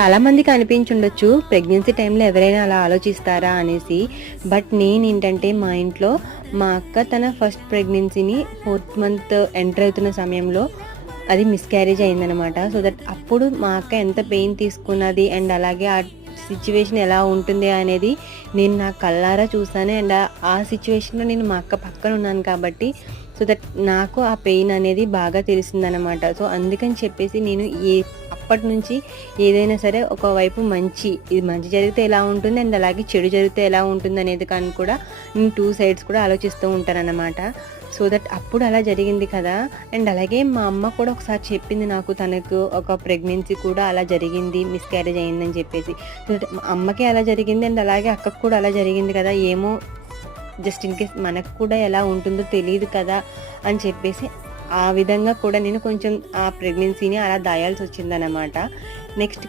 చాలా మందికి అనిపించుండొచ్చు ప్రెగ్నెన్సీ టైంలో ఎవరైనా అలా ఆలోచిస్తారా అనేసి. బట్ నేనేంటంటే మా ఇంట్లో మా అక్క తన ఫస్ట్ ప్రెగ్నెన్సీని 4th మంత్ ఎంటర్ అవుతున్న సమయంలో అది మిస్‌క్యారేజ్ అయిందనమాట. సో దట్ అప్పుడు మా అక్క ఎంత పెయిన్ తీసుకున్నది అండ్ అలాగే ఆ సిట్యుయేషన్ ఎలా ఉంటుంది అనేది నేను నా కళ్ళారా చూసాను. అండ్ ఆ సిట్యుయేషన్‌లో నేను మా అక్క పక్కన ఉన్నాను కాబట్టి సో దట్ నాకు ఆ పెయిన్ అనేది బాగా తెలిసిందనమాట. సో అందుకని చెప్పేసి నేను అప్పటినుంచి ఏదైనా సరే ఒకవైపు ఇది మంచి జరిగితే ఎలా ఉంటుంది అండ్ అలాగే చెడు జరిగితే ఎలా ఉంటుందనేది కానీ కూడా నేను 2 సైడ్స్ కూడా ఆలోచిస్తూ ఉంటానన్నమాట. సో దట్ అప్పుడు అలా జరిగింది కదా. అండ్ అలాగే మా అమ్మ కూడా ఒకసారి చెప్పింది నాకు, తనకు ఒక ప్రెగ్నెన్సీ కూడా అలా జరిగింది, మిస్‌క్యారేజ్ అయిందని చెప్పేసి. సో దట్ మా అమ్మకి అలా జరిగింది అండ్ అలాగే అక్కకి కూడా అలా జరిగింది కదా, ఏమో జస్ట్ ఇన్ కేస్ మనకు కూడా ఎలా ఉంటుందో తెలీదు కదా అని చెప్పేసి ఆ విధంగా కూడా నేను కొంచెం ఆ ప్రెగ్నెన్సీని అలా దాయాల్సి వచ్చిందనమాట. నెక్స్ట్